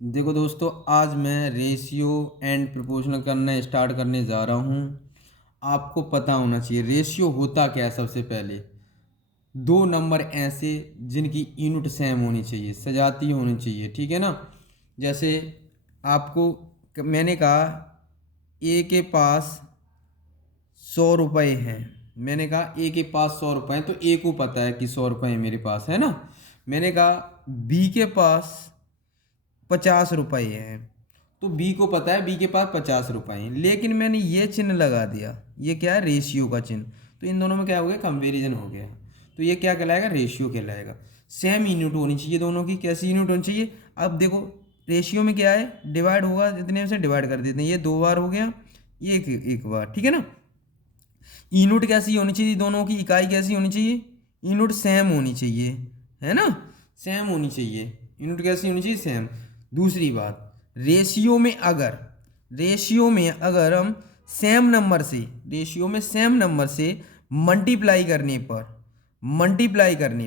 देखो दोस्तों, आज मैं रेशियो एंड प्रोपोर्शनल करना स्टार्ट करने जा रहा हूँ। आपको पता होना चाहिए रेशियो होता क्या है। सबसे पहले दो नंबर ऐसे जिनकी यूनिट सेम होनी चाहिए, सजाती होनी चाहिए, ठीक है ना। जैसे आपको मैंने कहा ए के पास 100 रुपये हैं। मैंने कहा ए के पास 100 रुपये हैं, तो ए को पता है कि 100 रुपये मेरे पास है ना। मैंने कहा बी के पास 50 रुपये हैं, तो बी को पता है बी के पास 50 रुपये हैं, लेकिन मैंने ये चिन्ह लगा दिया। ये क्या है? रेशियो का चिन्ह। तो इन दोनों में क्या हो गया? कंपेरिजन हो गया। तो ये क्या कहलाएगा? रेशियो कहलाएगा। सेम यूनिट होनी चाहिए दोनों की। कैसी यूनिट होनी चाहिए? अब देखो, रेशियो में क्या है? डिवाइड होगा, इतने से डिवाइड कर देते हैं। ये 2 बार हो गया, ये एक बार, ठीक है ना। यूनिट कैसी होनी चाहिए दोनों की? इकाई कैसी होनी चाहिए? यूनिट सेम होनी चाहिए, है ना। सेम होनी चाहिए। यूनिट कैसी होनी चाहिए? सेम। दूसरी बात, रेशियो में अगर हम रेशियो में सेम नंबर से मल्टीप्लाई करने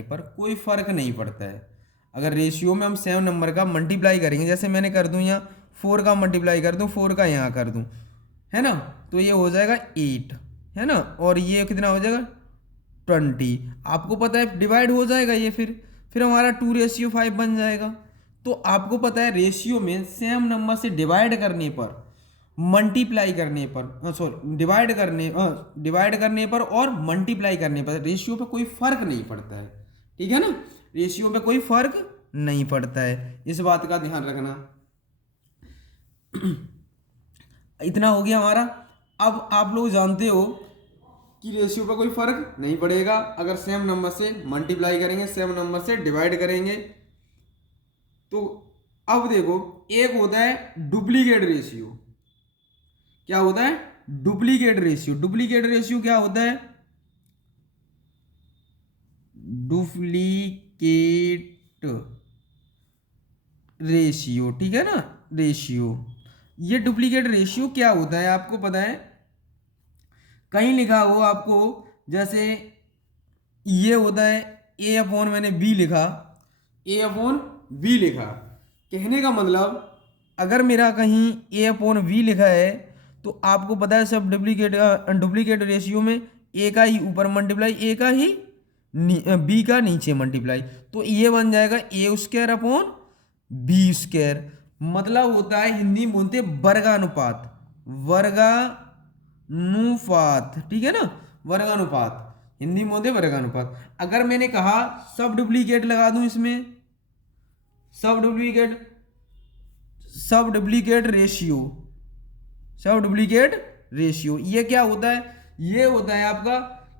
पर कोई फर्क नहीं पड़ता है। अगर रेशियो में हम सेम नंबर का मल्टीप्लाई करेंगे, जैसे मैंने कर दूं यहाँ 4 का मल्टीप्लाई कर दूं, 4 का यहाँ कर दूं, है ना, तो ये हो जाएगा 8, है ना। और ये कितना हो जाएगा? 20। आपको पता है डिवाइड हो जाएगा ये, फिर हमारा 2:5 बन जाएगा। तो आपको पता है रेशियो में सेम नंबर से डिवाइड करने पर, मल्टीप्लाई करने पर, सॉरी, डिवाइड करने पर और मल्टीप्लाई करने पर रेशियो पे कोई फर्क नहीं पड़ता है, ठीक है ना। रेशियो पे कोई फर्क नहीं पड़ता है, इस बात का ध्यान रखना। इतना हो गया हमारा। अब आप लोग जानते हो कि रेशियो पर कोई फर्क नहीं पड़ेगा अगर सेम नंबर से मल्टीप्लाई करेंगे, सेम नंबर से डिवाइड करेंगे। तो अब देखो, एक होता है डुप्लीकेट रेशियो। क्या होता है? डुप्लीकेट रेशियो क्या होता है? डुप्लीकेट रेशियो, ठीक है ना। रेशियो, ये डुप्लीकेट रेशियो क्या होता है आपको पता है? कहीं लिखा हो आपको, जैसे ये होता है ए अपॉन, मैंने बी लिखा, ए अपॉन बी लिखा। कहने का मतलब, अगर मेरा कहीं ए अपॉन बी लिखा है, तो आपको पता है सब डुप्लीकेट रेशियो में ए का ही ऊपर मल्टीप्लाई, ए का ही बी का नीचे मल्टीप्लाई, तो ये बन जाएगा ए स्क्वायर अपॉन बी स्क्वायर। मतलब होता है, हिंदी में बोलते हैं वर्गानुपात। वर्गानुपात, ठीक है ना। वर्गानुपात, हिंदी में बोलते हैं वर्गानुपात। अगर मैंने कहा सब डुप्लीकेट लगा दूं इसमें, सब डुप्लीकेट सब डुप्लीकेट रेशियो, सब डुप्लीकेट रेशियो, ये क्या होता है? ये होता है आपका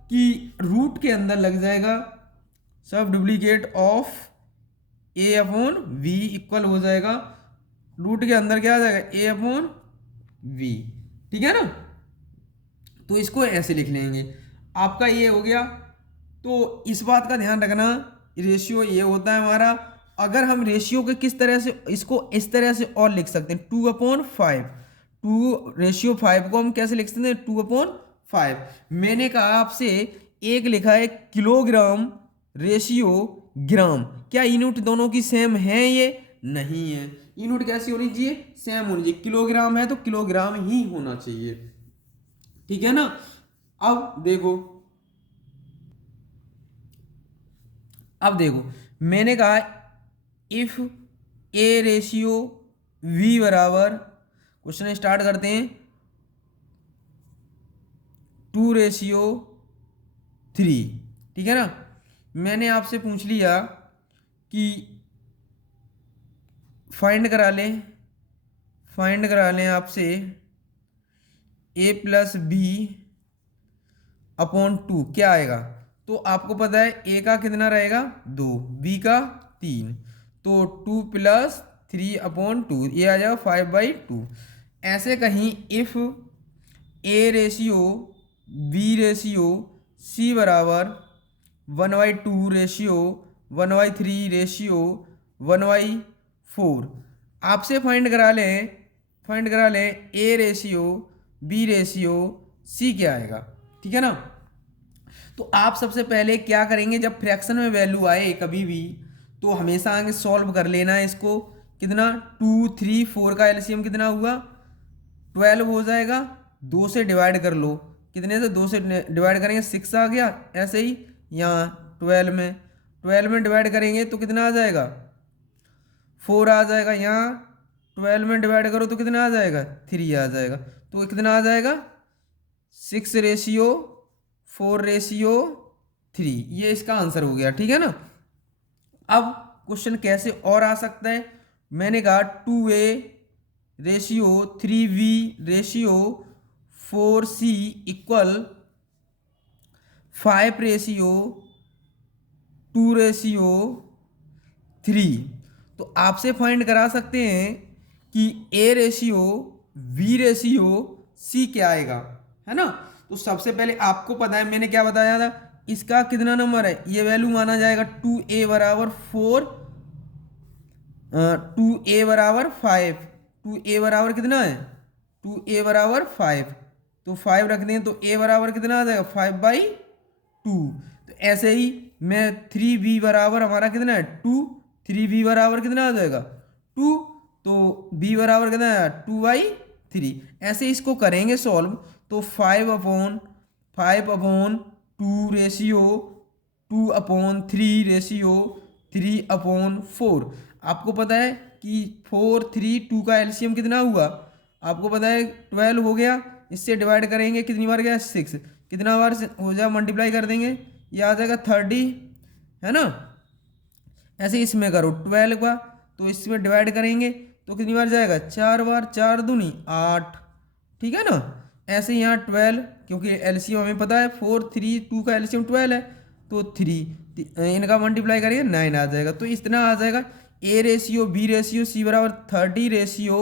कि रूट के अंदर लग जाएगा सब duplicate of A upon V equal हो जाएगा, रूट के अंदर क्या आ जाएगा? ए अपॉन वी, ठीक है ना। तो इसको ऐसे लिख लेंगे। आपका ये हो गया। तो इस बात का ध्यान रखना, रेशियो ये होता है हमारा। अगर हम रेशियो के किस तरह से, इसको इस तरह से और लिख सकते हैं, 2/5। 2:5 को हम कैसे लिख सकते हैं? 2/5। मैंने कहा आपसे, एक लिखा है किलोग्राम, रेशियो ग्राम। क्या यूनिट दोनों की सेम है? ये नहीं है। यूनिट कैसी होनी चाहिए? सेम होनी चाहिए। किलोग्राम है तो किलोग्राम ही होना चाहिए, ठीक है ना। अब देखो, मैंने कहा इफ ए रेशियो वी बराबर, क्वेश्चन स्टार्ट करते हैं, 2:3, ठीक है ना। मैंने आपसे पूछ लिया कि फाइंड करा लें आपसे a+b/2 क्या आएगा? तो आपको पता है ए का कितना रहेगा? 2, बी का 3, तो 2+3/2, ये आ जाएगा 5/2। ऐसे कहीं if A ratio B ratio C बराबर 1/2 रेशियो 1/3 रेशियो 1/4, आपसे फाइंड करा लें A ratio B ratio C क्या आएगा, ठीक है ना। तो आप सबसे पहले क्या करेंगे, जब फ्रैक्शन में वैल्यू आए कभी भी, तो हमेशा आगे सॉल्व कर लेना है इसको। कितना 2 3 4 का एलसीएम कितना हुआ 12 हो जाएगा। 2 से डिवाइड कर लो, कितने से 2 से डिवाइड करेंगे 6 आ गया। ऐसे ही यहाँ 12 में डिवाइड करेंगे तो कितना आ जाएगा 4 आ जाएगा। यहाँ 12 में डिवाइड करो तो कितना आ जाएगा 3 आ जाएगा। तो कितना आ जाएगा 6:4:3, ये इसका आंसर हो गया। ठीक है ना। अब क्वेश्चन कैसे और आ सकता है, मैंने कहा 2a:3v:4c इक्वल 5:2:3। तो आपसे फाइंड करा सकते हैं कि a:v:c क्या आएगा, है ना। तो सबसे पहले आपको पता है मैंने क्या बताया था, इसका कितना नंबर है, ये वैल्यू माना जाएगा 2a बराबर 4, 2a बराबर 5, 2a बराबर कितना है 2a बराबर 5, तो 5 रख दें तो a बराबर कितना आ जाएगा 5/2। तो ऐसे ही मैं 3b बराबर हमारा कितना है 2, 3b बराबर कितना आ जाएगा 2, तो b बराबर कितना है 2/3। ऐसे इसको करेंगे सॉल्व तो 5/2 रेशियो 2/3 रेशियो 3/4। आपको पता है कि 4 3 2 का एलसीएम कितना हुआ, आपको पता है 12 हो गया। इससे डिवाइड करेंगे कितनी बार गया 6, कितना बार हो जाए मल्टीप्लाई कर देंगे ये आ जाएगा 30, है ना। ऐसे इसमें करो 12 का, तो इसमें डिवाइड करेंगे तो कितनी बार जाएगा 4 बार, 4 दूनी 8, ठीक है ना। ऐसे यहाँ 12, क्योंकि एलसीएम हमें पता है 4 3 2 का एलसीएम 12 है, तो 3 इनका मल्टीप्लाई करेंगे 9 आ जाएगा। तो इतना आ जाएगा a:b:c बराबर 30 रेशियो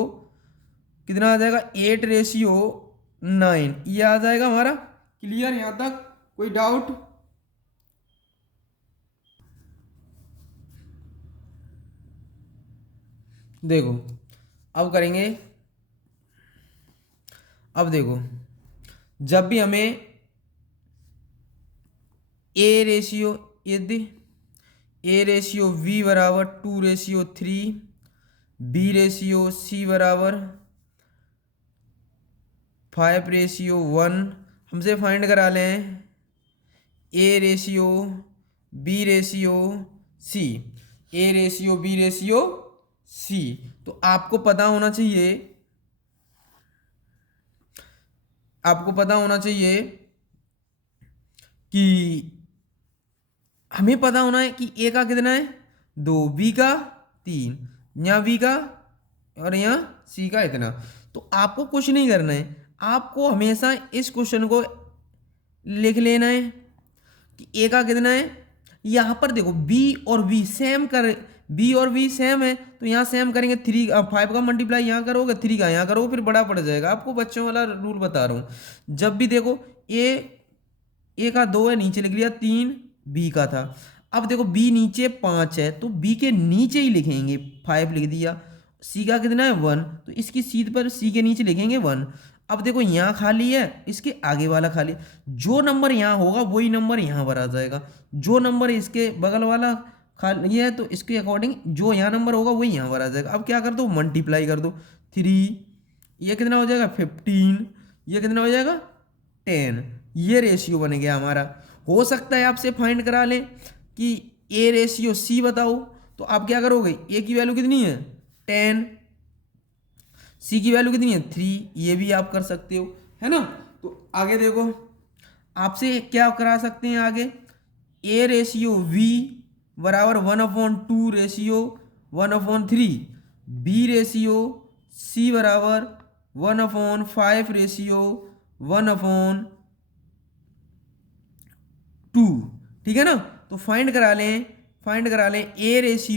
कितना आ जाएगा 8:9, ये आ जाएगा हमारा। क्लियर यहाँ तक, कोई डाउट। देखो अब करेंगे, अब देखो जब भी हमें a:v बराबर 2:3, b:c बराबर 5:1 हमसे फाइंड करा लें a:b:c तो आपको पता होना चाहिए, आपको पता होना चाहिए कि हमें पता होना है कि a का कितना है 2, b का 3, यहाँ b का और यहाँ c का इतना। तो आपको कुछ नहीं करना है, आपको हमेशा इस क्वेश्चन को लिख लेना है कि a का कितना है। यहाँ पर देखो b और v सेम कर, b और v सेम है तो यहाँ सेम करेंगे 5 का मल्टीप्लाई यहाँ करोगे 3 का यहाँ करोगे फिर बड़ा पड़ जाएगा। आपको बच्चों वाला रूल बता रहा हूँ। जब भी देखो a का 2 है नीचे लिख लिया, 3 b का था। अब देखो b नीचे 5 है तो b के नीचे ही लिखेंगे 5 लिख दिया। c का कितना है 1, तो इसकी सीध पर c के नीचे लिखेंगे 1। अब देखो यहाँ खाली है, इसके आगे वाला खाली, जो नंबर यहाँ होगा वही नंबर यहाँ पर आ जाएगा। जो नंबर इसके बगल वाला खाली है तो इसके अकॉर्डिंग जो यहाँ नंबर होगा वही यहाँ पर आ जाएगा। अब क्या कर दो मल्टीप्लाई कर दो 3, ये कितना हो जाएगा 15, ये कितना हो जाएगा 10, ये रेशियो बन गया हमारा। हो सकता है आपसे फाइंड करा लें कि a:c बताओ, तो आप क्या करोगे a की वैल्यू कितनी है 10, c की वैल्यू कितनी है 3, ये भी आप कर सकते हो, है ना। तो आगे देखो आपसे क्या करा सकते हैं आगे, a:v बराबर 1/2:3, b:c बराबर 1/5:1/2, ठीक है ना। तो फाइंड करा लें a:v:c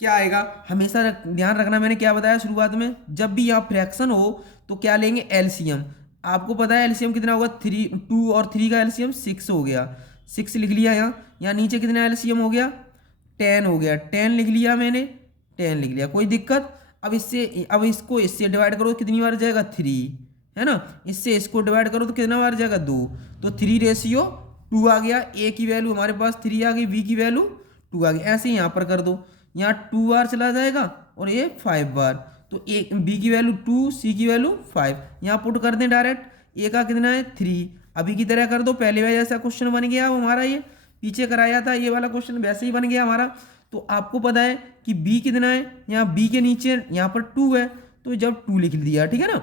क्या आएगा। हमेशा ध्यान रखना, मैंने क्या बताया शुरुआत में, जब भी यहाँ फ्रैक्शन हो तो क्या लेंगे एलसीएम। आपको पता है एलसीएम कितना होगा 2 और 3 का एलसीएम 6 हो गया, 6 लिख लिया। यहाँ नीचे कितना एलसीएम हो गया 10 हो गया, 10 लिख लिया मैंने, 10 लिख लिया, कोई दिक्कत। अब इसको इससे डिवाइड करो कितनी बार जाएगा 3, है ना। इससे इसको डिवाइड करो तो कितना बार जाएगा 2, तो 3:2 आ गया। a की वैल्यू हमारे पास 3 आ गई, b की वैल्यू टू आ गया। ऐसे ही यहाँ पर कर दो, यहाँ 2 बार चला जाएगा और ये 5 बार, तो ए बी की वैल्यू 2, सी की वैल्यू 5। यहाँ पुट कर दें डायरेक्ट, ए का कितना है 3। अभी की तरह कर दो, पहले वाला जैसा क्वेश्चन बन गया हमारा, ये पीछे कराया था ये वाला क्वेश्चन वैसे ही बन गया हमारा। तो आपको पता है कि बी कितना है, यहाँ बी के नीचे यहाँ पर 2 है, तो जब 2 लिख दिया, ठीक है ना।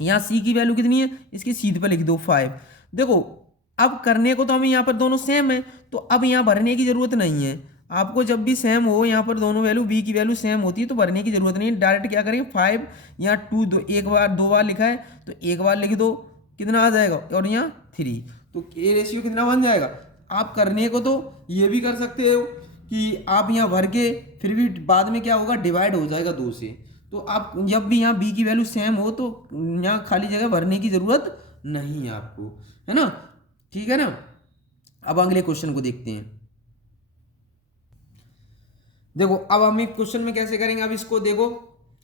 यहाँ सी की वैल्यू कितनी है, इसकी सीध पर लिख दो 5। देखो अब करने को तो हमें यहाँ पर दोनों सेम है, तो अब यहाँ भरने की जरूरत नहीं है। आपको जब भी सेम हो, यहाँ पर दोनों वैल्यू बी की वैल्यू सेम होती है, तो भरने की जरूरत नहीं है। डायरेक्ट क्या करेंगे 5, यहाँ 2 एक बार 2 बार लिखा है तो एक बार लिख दो, कितना आ जाएगा, और यहाँ 3, तो ए रेशियो कितना बन जाएगा। आप करने को तो ये भी कर सकते हो कि आप यहाँ भर के फिर भी बाद में क्या होगा, डिवाइड हो जाएगा 2 से। तो आप जब भी यहाँ बी की वैल्यू सेम हो तो यहाँ खाली जगह भरने की जरूरत नहीं है आपको, है ना, ठीक है ना। अब अगले क्वेश्चन को देखते हैं। देखो अब हम एक क्वेश्चन में कैसे करेंगे, अब इसको देखो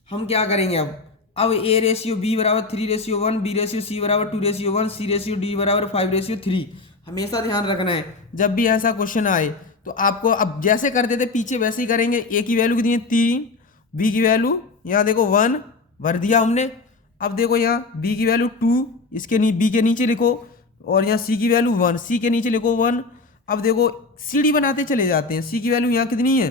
हम क्या करेंगे। अब ए रेशियो बी बराबर 3:1, बी रेशियो सी बराबर 2:1, सी रेशियो डी बराबर 5:3। हमेशा ध्यान रखना है जब भी ऐसा क्वेश्चन आए तो आपको, अब जैसे करते थे पीछे वैसे ही करेंगे। ए की वैल्यू कितनी है 3, बी की वैल्यू यहाँ देखो 1 भर दिया हमने। अब देखो यहाँ बी की वैल्यू 2, इसके बी के नीचे लिखो, और यहाँ सी की वैल्यू 1, सी के नीचे लिखो 1। अब देखो सीढ़ी बनाते चले जाते हैं। सी की वैल्यू यहाँ कितनी है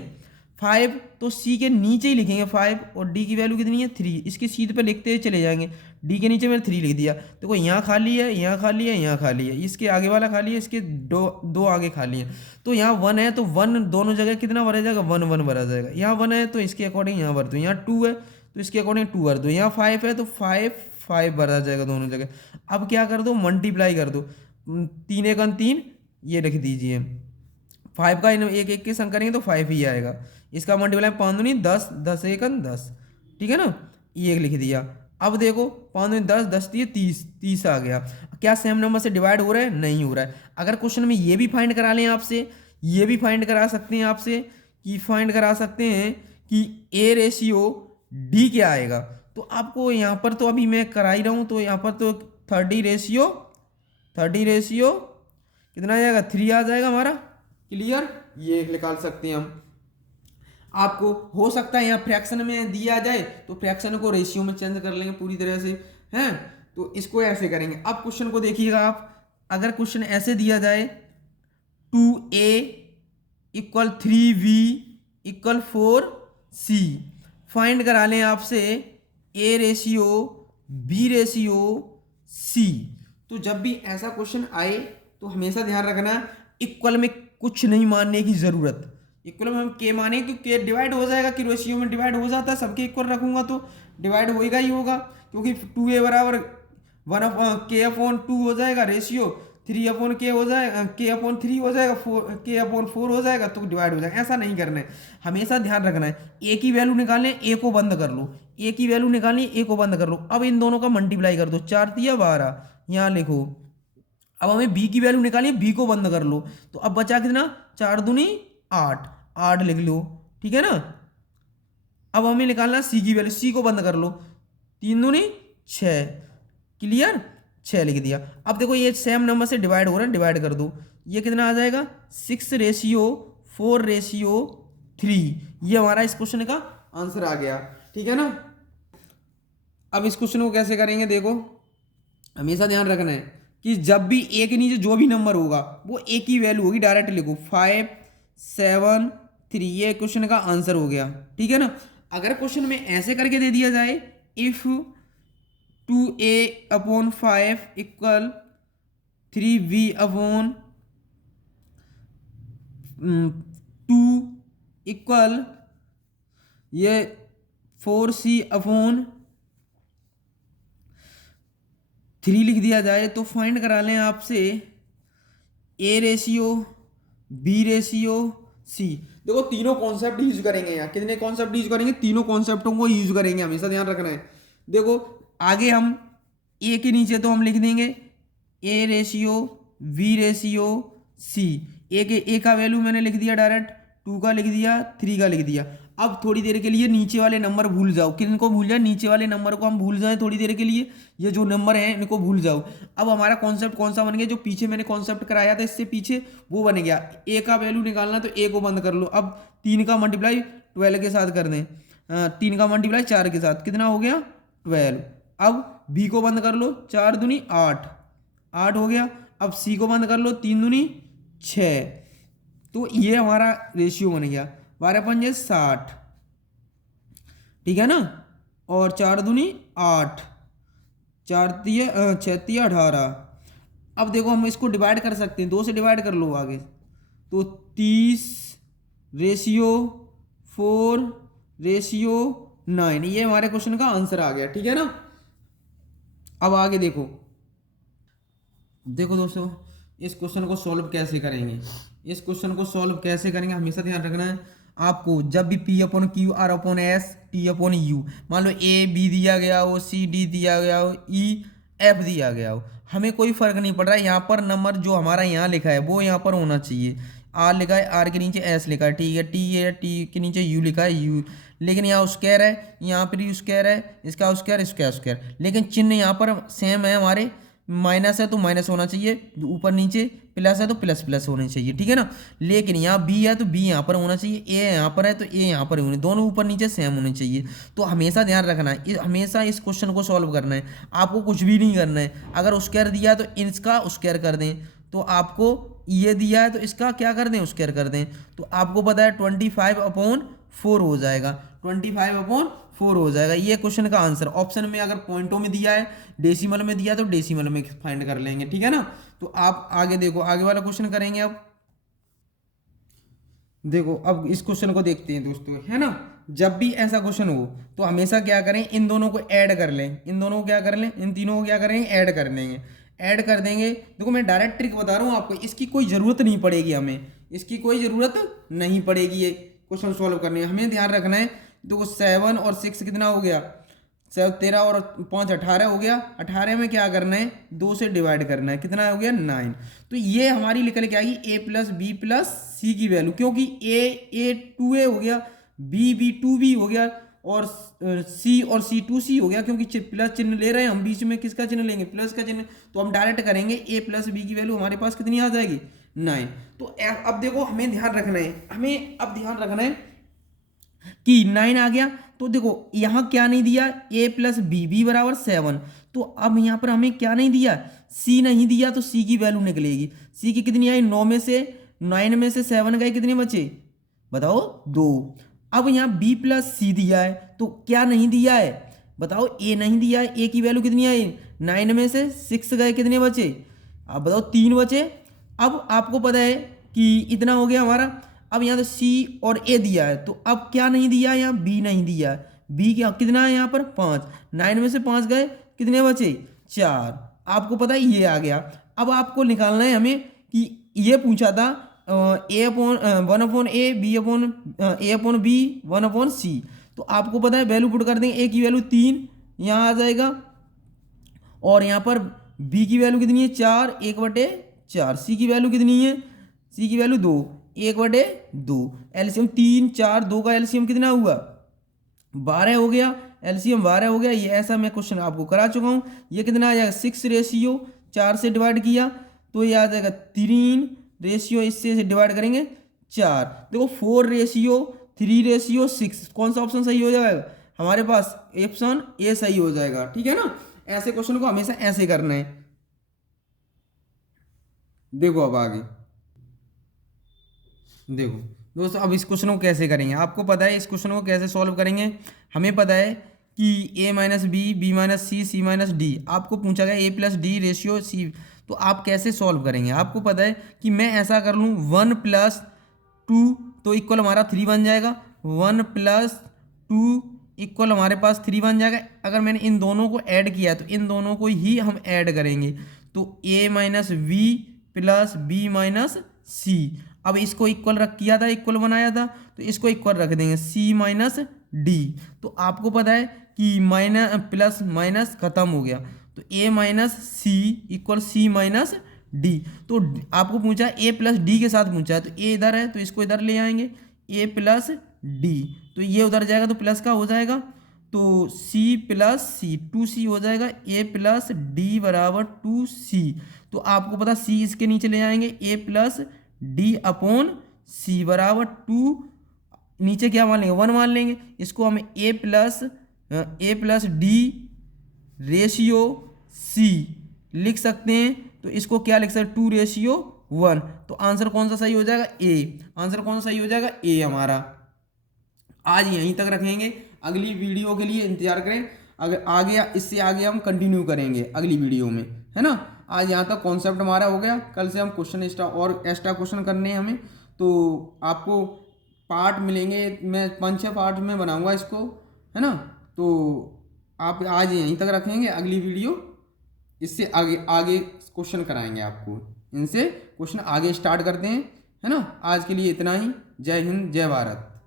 5, तो सी के नीचे ही लिखेंगे 5, और डी की वैल्यू कितनी है 3, इसकी सीध पे लिखते हुए चले जाएंगे। डी के नीचे मैंने 3 लिख दिया। देखो यहाँ खाली है, यहाँ खाली है, यहाँ खाली है, इसके आगे वाला खाली है, इसके दो आगे खाली है। तो यहाँ 1 है तो 1 दोनों जगह कितना भरा जाएगा, 1 1 भरा जाएगा। यहाँ 1 है तो इसके अकॉर्डिंग यहाँ भर दो, यहाँ 2 है तो इसके अकॉर्डिंग 2 भर दो, यहाँ 5 है तो 5 5 भरा जाएगा दोनों जगह। अब क्या कर दो, मल्टीप्लाई कर दो, 3 1 3, ये लिख दीजिए। 5 का एक एक के संग करेंगे तो 5 ही आएगा। इसका मल्टीप्लाई 5 दूनी 10, 10 1 10, ठीक है ना, ये लिख दिया। अब देखो 5 दूनी 10, 10 30, 30 आ गया। क्या सेम नंबर से डिवाइड हो रहा है, नहीं हो रहा है। अगर क्वेश्चन में ये भी फाइंड करा लें आपसे, ये भी फाइंड करा सकते हैं आपसे, कि फाइंड करा सकते हैं कि ए रेशियो डी क्या आएगा, तो आपको यहाँ पर तो अभी मैं करा ही रहा हूँ, तो यहाँ पर तो 30 रेशियो कितना आ जाएगा 3 आ जाएगा हमारा। क्लियर, ये निकाल सकते हैं हम। आपको हो सकता है यहाँ फ्रैक्शन में दिया जाए तो फ्रैक्शन को रेशियो में चेंज कर लेंगे पूरी तरह से, हैं, तो इसको ऐसे करेंगे। अब क्वेश्चन को देखिएगा आप, अगर क्वेश्चन ऐसे दिया जाए 2a = 3b = 4c, फाइंड करा लें आपसे A ratio B ratio C. तो जब भी ऐसा क्वेश्चन आए तो हमेशा ध्यान रखना इक्वल में कुछ नहीं मानने की जरूरत। इक्वल में हम के माने क्योंकि डिवाइड हो जाएगा, कि रेशियो में डिवाइड हो जाता है, सबके इक्वल रखूंगा तो डिवाइड होएगा ही होगा, क्योंकि 2a बराबर 1/k/2 हो जाएगा, रेशियो 3/k हो जाएगा, k/3 हो जाएगा, k/4 हो जाएगा, तो डिवाइड हो जाएगा। ऐसा नहीं करना है, हमेशा ध्यान रखना है। ए की वैल्यू निकालने, ए को बंद कर लो, ए की वैल्यू निकालनी, ए को बंद कर लो। अब इन दोनों का मल्टीप्लाई कर दो, 4 3 12, यहाँ लिखो। अब हमें बी की वैल्यू निकालिए, बी को बंद कर लो, तो अब बचा कितना, 4 दूनी 8, 8 लिख लो, ठीक है ना। अब हमें निकालना सी की वैल्यू, सी को बंद कर लो, 3 दूनी 6, क्लियर, 6 लिख दिया। अब देखो ये सेम नंबर से डिवाइड हो रहा है, डिवाइड कर दो, ये कितना आ जाएगा 6:4:3, ये हमारा इस क्वेश्चन का आंसर आ गया, ठीक है ना। अब इस क्वेश्चन को कैसे करेंगे, देखो हमेशा ध्यान रखना है कि जब भी ए के नीचे जो भी नंबर होगा वो ए की वैल्यू होगी, डायरेक्ट लिखो 5 7 3, ये क्वेश्चन का आंसर हो गया, ठीक है ना। अगर क्वेश्चन में ऐसे करके दे दिया जाए, इफ 2a/5 = 3b/2 = ये 4c/3 लिख दिया जाए, तो फाइंड करा लें आपसे A ratio B ratio C. देखो तीनों कॉन्सेप्ट यूज करेंगे, यहाँ कितने कॉन्सेप्ट यूज करेंगे, तीनों कॉन्सेप्टों को यूज करेंगे, हमेशा ध्यान रखना है। देखो आगे हम ए के नीचे तो हम लिख देंगे A ratio B ratio C. A का वैल्यू मैंने लिख दिया डायरेक्ट, 2 का लिख दिया, 3 का लिख दिया। अब थोड़ी देर के लिए नीचे वाले नंबर भूल जाओ। किनको भूल जाए? नीचे वाले नंबर को हम भूल जाएं थोड़ी देर के लिए, ये जो नंबर हैं इनको भूल जाओ। अब हमारा कॉन्सेप्ट कौन सा बन गया? जो पीछे मैंने कॉन्सेप्ट कराया था इससे पीछे, वो बन गया। ए का वैल्यू निकालना तो ए को बंद कर लो। अब 3 का मल्टीप्लाई 12 के साथ कर दें, 3 का मल्टीप्लाई 4 के साथ, कितना हो गया? 12। अब बी को बंद कर लो, 4 दूनी 8, 8 हो गया। अब सी को बंद कर लो, 3 दूनी 6। तो ये हमारा रेशियो बन गया 12 पंजे 60, ठीक है ना। और 4 दूनी 8, 4 तिया 6 तिया 18। अब देखो हम इसको डिवाइड कर सकते हैं, 2 से डिवाइड कर लो आगे, तो 30:4:9, ये हमारे क्वेश्चन का आंसर आ गया, ठीक है ना। अब आगे देखो, देखो दोस्तों इस क्वेश्चन को सॉल्व कैसे करेंगे। इस क्वेश्चन को सॉल्व कैसे करेंगे, हमेशा ध्यान रखना है आपको, जब भी P upon Q, R upon S, T upon U, मान लो A B दिया गया हो, C D दिया गया हो, E F दिया गया हो, हमें कोई फर्क नहीं पड़ रहा है। यहाँ पर नंबर जो हमारा यहाँ लिखा है वो यहाँ पर होना चाहिए। R लिखा है, R के नीचे S लिखा है, ठीक है। T है, T के नीचे U लिखा है, U। लेकिन यहाँ स्क्वायर है, यहाँ पर स्क्वायर है, इसका स्क्वायर, इसका स्क्वायर, लेकिन चिन्ह यहाँ पर सेम है हमारे। माइनस है तो माइनस होना चाहिए ऊपर नीचे, प्लस है तो प्लस प्लस होनी चाहिए, ठीक है ना। लेकिन यहाँ बी है तो बी यहाँ पर होना चाहिए, ए यहाँ पर है तो ए यहाँ पर होने, दोनों ऊपर नीचे सेम होने चाहिए। तो हमेशा ध्यान रखना है, हमेशा इस क्वेश्चन को सॉल्व करना है, आपको कुछ भी नहीं करना है। अगर स्क्वायर दिया है तो इसका स्क्वायर कर दें, तो आपको ये दिया है तो इसका क्या कर दें? स्क्वायर कर दें। तो आपको पता है 25/4 हो जाएगा, 25/4 हो जाएगा। ये क्वेश्चन का आंसर। ऑप्शन में अगर पॉइंटों में दिया है, डेसिमल में दिया है, तो डेसिमल में फाइंड कर लेंगे, ठीक है ना। तो आप आगे देखो, आगे वाला क्वेश्चन करेंगे। अब देखो, अब इस क्वेश्चन को देखते हैं दोस्तों, है ना। जब भी ऐसा क्वेश्चन हो तो हमेशा क्या करें? इन दोनों को ऐड कर लें, इन दोनों को क्या कर लें? इन तीनों को क्या करेंगे? ऐड कर देंगे, ऐड कर देंगे। देखो मैं डायरेक्ट ट्रिक बता रहा हूँ आपको, इसकी कोई ज़रूरत नहीं पड़ेगी हमें, इसकी कोई ज़रूरत नहीं पड़ेगी ये क्वेश्चन सॉल्व करने में। हमें ध्यान रखना है, देखो 7 और 6 कितना हो गया? 7 13 और 5 18 हो गया। 18 में क्या करना है? 2 से डिवाइड करना है, कितना हो गया? 9। तो ये हमारी निकल के आएगी A plus B plus C की वैल्यू, क्योंकि A 2A हो गया, B 2B हो गया, और C और C 2C हो गया, क्योंकि प्लस चिन्ह ले रहे हैं हम, बीच में किसका चिन्ह लेंगे? प्लस का चिन्ह। तो हम डायरेक्ट करेंगे, A प्लस B की वैल्यू हमारे पास कितनी आ जाएगी? 9। तो अब देखो हमें ध्यान रखना है, हमें अब ध्यान रखना है कि 9 आ गया। तो देखो यहाँ क्या नहीं दिया? A प्लस B बराबर 7। तो अब यहाँ पर हमें क्या नहीं दिया? C नहीं दिया, तो C की वैल्यू निकलेगी। C की कितनी आई? 9 में से 7 गए, कितने बचे? बताओ, 2। अब यहाँ B प्लस C दिया है, तो क्या नहीं दिया है? बताओ, A नहीं दिया है। A की वैल्यू कितनी आई? 9 में से 6 गए, कितने बचे? अब बताओ, 3 बचे। अब आपको पता है कि इतना हो गया हमारा। अब यहाँ तो C और A दिया है, तो अब क्या नहीं दिया? यहाँ B नहीं दिया है। B क्या कितना है यहाँ पर? 5। 9 में से 5 गए, कितने बचे? 4। आपको पता है ये आ गया। अब आपको निकालना है हमें कि ये पूछा था A/1 upon A, A/B 1/C। तो आपको पता है वैल्यू पुट कर देंगे। A की वैल्यू 3 यहाँ आ जाएगा, और यहाँ पर B की वैल्यू कितनी है? 4, 1/4। C की वैल्यू कितनी है? C की वैल्यू 2, 1/2। एलसीएम 3, 4, 2 का एलसीएम कितना हुआ? 12 हो गया। एलसीएम 12 हो गया। ये ऐसा मैं क्वेश्चन आपको करा चुका हूँ। ये कितना आ जाएगा? 6/4 से डिवाइड किया तो ये आ जाएगा 3 इससे डिवाइड करेंगे 4। देखो 4/3/6, कौन सा ऑप्शन सही हो जाएगा? हमारे पास ऑप्शन ए सही हो जाएगा, ठीक है ना। ऐसे क्वेश्चन को हमेशा ऐसे करना है। देखो अब आगे देखो दोस्तों, अब इस क्वेश्चन को कैसे करेंगे? आपको पता है इस क्वेश्चन को कैसे सॉल्व करेंगे। हमें पता है कि A minus B, B minus C, C minus D. आपको पूछा गया A plus D ratio C, तो आप कैसे सॉल्व करेंगे? आपको पता है कि मैं ऐसा कर लूँ, 1 + 2 तो इक्वल हमारा 3 बन जाएगा। 1 + 2 इक्वल हमारे पास 3 बन जाएगा। अगर मैंने इन दोनों को ऐड किया तो इन दोनों को ही हम ऐड करेंगे, तो A minus B plus B minus C. अब इसको इक्वल रख किया था, इक्वल बनाया था, तो इसको इक्वल रख देंगे C माइनस डी। तो आपको पता है कि माइनस प्लस माइनस खत्म हो गया, तो A minus C equal C minus D. तो आपको पूछा A प्लस डी के साथ पूछा है, तो A इधर है तो इसको इधर ले आएंगे, A प्लस डी, तो ये उधर जाएगा तो प्लस का हो जाएगा, तो सी प्लस सी, 2c हो जाएगा, ए प्लस डी बराबर 2c। तो आपको पता सी इसके नीचे ले जाएंगे, ए प्लस डी अपॉन सी बराबर 2, नीचे क्या मान लेंगे 1 मान लेंगे, इसको हम ए प्लस डी रेशियो सी लिख सकते हैं। तो इसको क्या लिख सकते हैं 2:1। तो आंसर कौन सा सही हो जाएगा ए, आंसर कौन सा सही हो जाएगा ए हमारा। आज यहीं तक रखेंगे, अगली वीडियो के लिए इंतजार करें, अगर आगे इससे आगे हम कंटिन्यू करेंगे अगली वीडियो में, है ना। आज यहाँ तक कॉन्सेप्ट हमारा हो गया, कल से हम क्वेश्चन एक्स्ट्रा क्वेश्चन करने हैं हमें, तो आपको पार्ट मिलेंगे, मैं 5-6 पार्ट में बनाऊंगा इसको, है ना। तो आप आज यहीं तक रखेंगे, अगली वीडियो इससे आगे आगे क्वेश्चन कराएंगे आपको, इनसे क्वेश्चन आगे स्टार्ट करते हैं, है ना। आज के लिए इतना ही, जय हिंद जय भारत।